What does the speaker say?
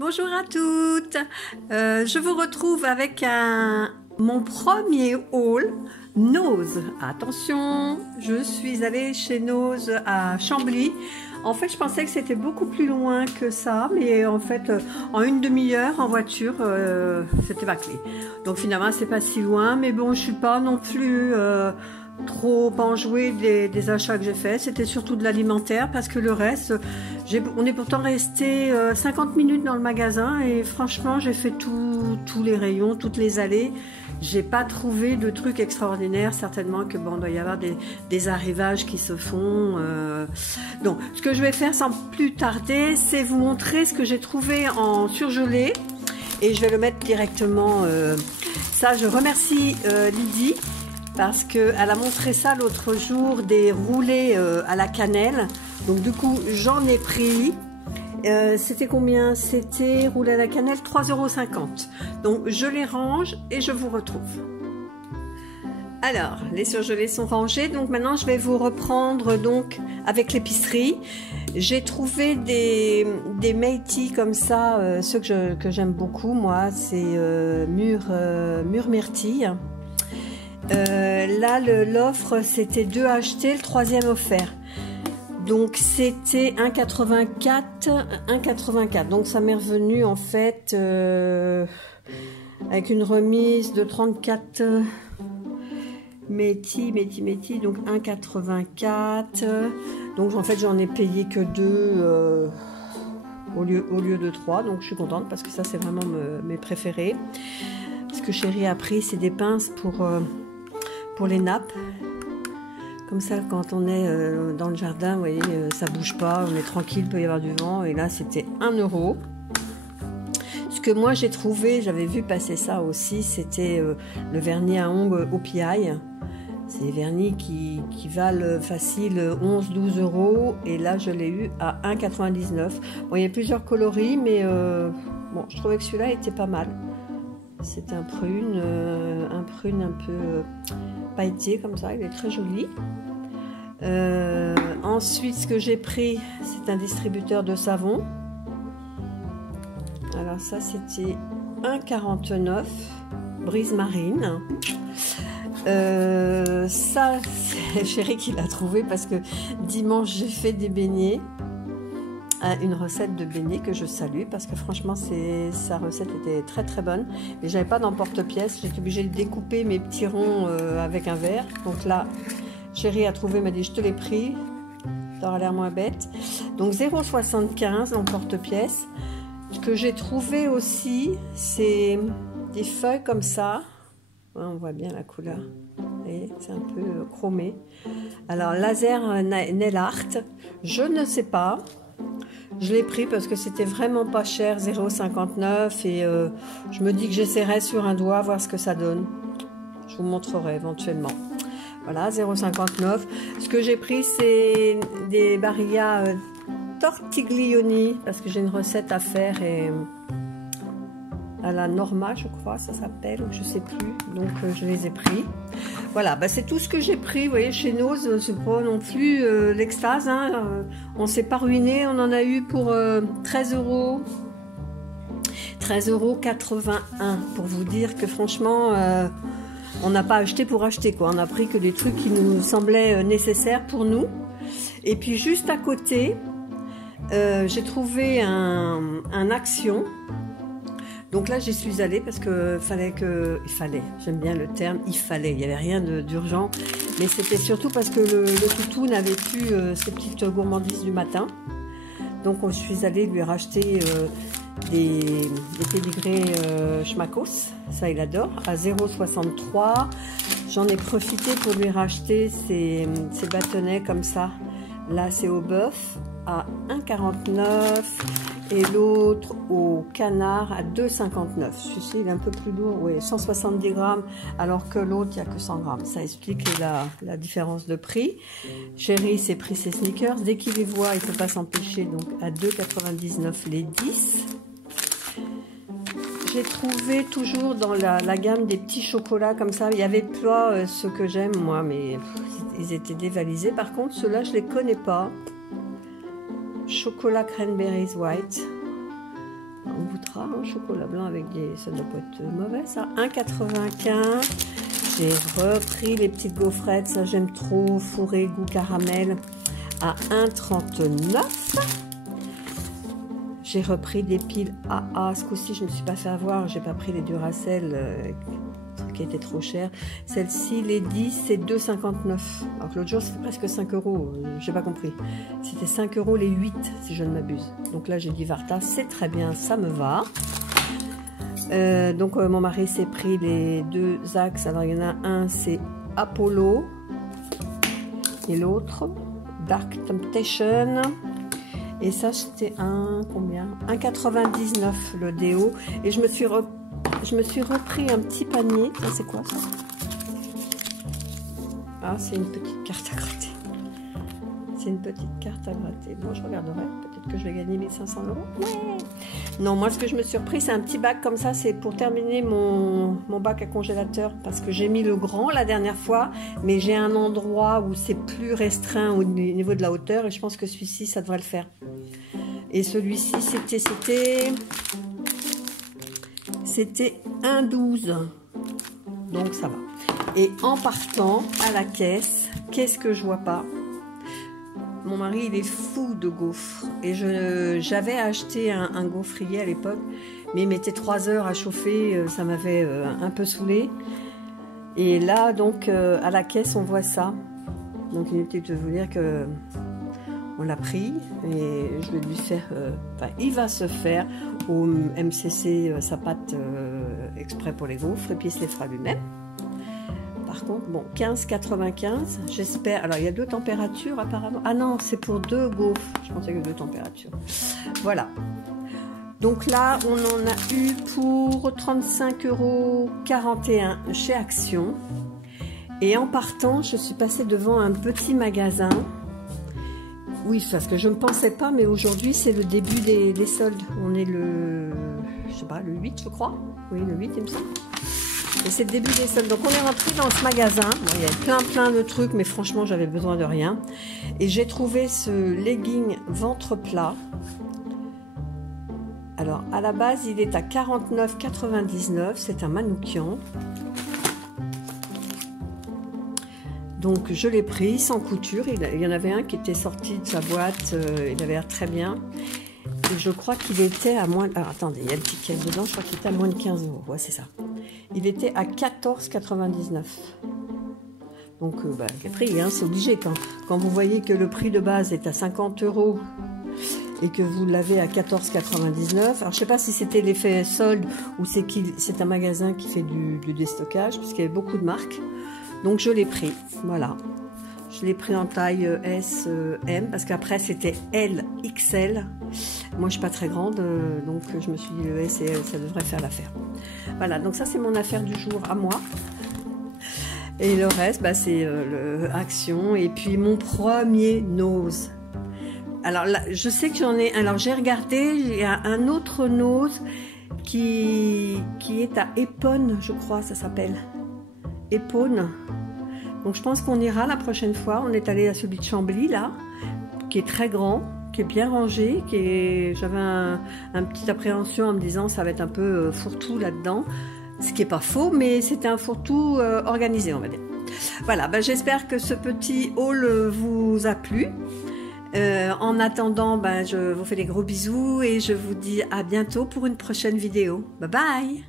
Bonjour à toutes. Je vous retrouve avec mon premier haul Nose. Attention, je suis allée chez Nose à Chambly. En fait, je pensais que c'était beaucoup plus loin que ça, mais en fait, en une demi-heure en voiture, c'était bâclé. Donc finalement, c'est pas si loin, mais bon, je suis pas non plus trop enjouée des achats que j'ai faits. C'était surtout de l'alimentaire parce que le reste, on est pourtant resté 50 minutes dans le magasin et franchement, j'ai fait tous les rayons, toutes les allées. J'ai pas trouvé de trucs extraordinaires. Certainement que bon, doit y avoir des arrivages qui se font. Donc, ce que je vais faire sans plus tarder, c'est vous montrer ce que j'ai trouvé en surgelé et je vais le mettre directement. Ça, je remercie Lydie parce qu'elle a montré ça l'autre jour, des roulés à la cannelle. Donc du coup, j'en ai pris. C'était combien? C'était roulé à la cannelle 3,50 €. Donc je les range et je vous retrouve. Alors, les surgelés sont rangés. Donc maintenant, je vais vous reprendre donc avec l'épicerie. J'ai trouvé des Métis comme ça, ceux que j'aime beaucoup. Moi, c'est mûre myrtille. Là, l'offre, c'était 2 achetés, le 3e offert. Donc, c'était 1,84. Donc, ça m'est revenu, en fait, avec une remise de 34 Métis. Donc, 1,84. Donc, en fait, j'en ai payé que 2 au lieu de 3. Donc, je suis contente parce que ça, c'est vraiment mes préférés. Ce que Chérie a pris, c'est des pinces pour les nappes. Comme ça, quand on est dans le jardin, vous voyez, ça bouge pas, on est tranquille, il peut y avoir du vent. Et là, c'était 1 €. Ce que moi, j'ai trouvé, j'avais vu passer ça aussi, c'était le vernis à ongles OPI. C'est des vernis qui valent facile 11-12 €. Et là, je l'ai eu à 1,99 €. Bon, il y a plusieurs coloris, mais bon, je trouvais que celui-là était pas mal. C'est un prune un peu pailleté comme ça, il est très joli. Ensuite, ce que j'ai pris, c'est un distributeur de savon. Alors ça, c'était 1,49 €, brise marine. Ça, c'est Chérie qui l'a trouvé parce que dimanche, j'ai fait des beignets. Une recette de beignets que je salue parce que franchement sa recette était très très bonne, mais j'avais pas d'emporte-pièce, j'étais obligée de découper mes petits ronds avec un verre. Donc là, Chérie a trouvé, m'a dit je te l'ai pris, t'auras l'air moins bête. Donc 0,75 l'emporte-pièce. Ce que j'ai trouvé aussi, c'est des feuilles comme ça. Ouais, on voit bien la couleur, c'est un peu chromé. Alors laser nail art, je ne sais pas. Je l'ai pris parce que c'était vraiment pas cher, 0,59 € et je me dis que j'essaierai sur un doigt, voir ce que ça donne. Je vous montrerai éventuellement. Voilà, 0,59 €. Ce que j'ai pris, c'est des Barilla Tortiglioni parce que j'ai une recette à faire et à la Norma, je crois, ça s'appelle, je sais plus. Donc je les ai pris. Voilà, bah, c'est tout ce que j'ai pris. Vous voyez, chez Nose, c'est pas non plus l'extase. Hein. On s'est pas ruiné. On en a eu pour 13 €. 13,81 € pour vous dire que franchement, on n'a pas acheté pour acheter, quoi. On a pris que des trucs qui nous semblaient nécessaires pour nous. Et puis juste à côté, j'ai trouvé un Action. Donc là, j'y suis allée parce que j'aime bien le terme, il n'y avait rien d'urgent, mais c'était surtout parce que le toutou n'avait plus ses petites gourmandises du matin. Donc je suis allée lui racheter des pédigrés Schmackos, ça il adore, à 0,63 €. J'en ai profité pour lui racheter ces bâtonnets comme ça. Là, c'est au bœuf à 1,49 € et l'autre au canard à 2,59 €. Celui-ci, il est un peu plus lourd, oui, 170 grammes, alors que l'autre, il n'y a que 100 grammes. Ça explique la différence de prix. Chérie s'est pris ses sneakers. Dès qu'il les voit, il ne peut pas s'empêcher, donc à 2,99 € les 10. J'ai trouvé toujours dans la gamme des petits chocolats comme ça. Il y avait pas ceux que j'aime, moi, mais ils étaient dévalisés. Par contre, ceux-là, je ne les connais pas. Chocolat Cranberries White. on goûtera, hein, chocolat blanc avec des... Ça doit pas être mauvais ça. 1,95. J'ai repris les petites gaufrettes, ça j'aime trop, fourré goût caramel à 1,39. J'ai repris des piles AA, ce coup-ci je ne me suis pas fait avoir, j'ai pas pris les Duracell qui étaient trop chers. Celle-ci, les 10, c'est 2,59. Alors que l'autre jour c'était presque 5 euros, j'ai pas compris. C'était 5 euros les 8 si je ne m'abuse. Donc là j'ai dit Varta, c'est très bien, ça me va. Donc mon mari s'est pris les deux axes. Alors il y en a un c'est Apollo et l'autre Dark Temptation, et ça c'était un combien, 1,99 le déo. Et je me suis repris un petit panier. Ça c'est quoi ça? Ah, c'est une petite carte à gratter. C'est une petite carte à gratter. Bon, je regarderai. Peut-être que je vais gagner 1500 €. Ouais. Non, moi, ce que je me suis repris, c'est un petit bac comme ça. C'est pour terminer mon bac à congélateur. Parce que j'ai mis le grand la dernière fois. Mais j'ai un endroit où c'est plus restreint au niveau de la hauteur. Et je pense que celui-ci, ça devrait le faire. Et celui-ci, c'était 1,12. Donc, ça va. Et en partant à la caisse, qu'est-ce que je vois pas? Mon mari, il est fou de gaufres. Et j'avais acheté un gaufrier à l'époque, mais il mettait 3 heures à chauffer, ça m'avait un peu saoulé. Et là, donc, à la caisse, on voit ça. Donc, inutile de vous dire que on l'a pris et je vais lui faire... Enfin, il va se faire au MCC sa pâte exprès pour les gaufres, et puis il se les fera lui-même. Par contre, bon, 15,95, j'espère. Alors, il y a 2 températures apparemment. Ah non, c'est pour 2 gaufres. Je pensais que 2 températures. Voilà. Donc là, on en a eu pour 35,41 € chez Action. Et en partant, je suis passée devant un petit magasin. Oui, parce que je ne pensais pas, mais aujourd'hui, c'est le début des soldes. On est le... Je sais pas, le 8, je crois. Oui, le 8, il me semble. Et c'est le début des soldes. Donc on est rentré dans ce magasin. Bon, il y avait plein de trucs, mais franchement j'avais besoin de rien. Et j'ai trouvé ce legging ventre plat. Alors à la base il est à 49,99. C'est un manoukian. Donc je l'ai pris sans couture. Il y en avait un qui était sorti de sa boîte. Il avait l'air très bien. Et je crois qu'il était à moins... Alors attendez, il y a le ticket dedans. Je crois qu'il était à moins de 15 €. Ouais, c'est ça. Il était à 14,99. Donc, quel prix, hein, c'est obligé. Quand vous voyez que le prix de base est à 50 € et que vous l'avez à 14,99. Alors, je ne sais pas si c'était l'effet solde ou c'est un magasin qui fait du déstockage, puisqu'il y avait beaucoup de marques. Donc, je l'ai pris. Voilà. Je l'ai pris en taille S, M, parce qu'après, c'était L, XL. Moi, je ne suis pas très grande, donc je me suis dit le S et L, ça devrait faire l'affaire. Voilà, donc ça, c'est mon affaire du jour à moi. Et le reste, c'est Action. Et puis, mon premier nose. Alors là, je sais que j'en ai... Alors, j'ai regardé, il y a un autre nose qui est à Épone, je crois, ça s'appelle. Épone. Donc je pense qu'on ira la prochaine fois. On est allé à celui de Chambly là, qui est très grand, qui est bien rangé, j'avais un petite appréhension en me disant ça va être un peu fourre-tout là-dedans, ce qui est pas faux, mais c'était un fourre-tout organisé, on va dire. Voilà, j'espère que ce petit haul vous a plu. En attendant, je vous fais des gros bisous et je vous dis à bientôt pour une prochaine vidéo. Bye bye.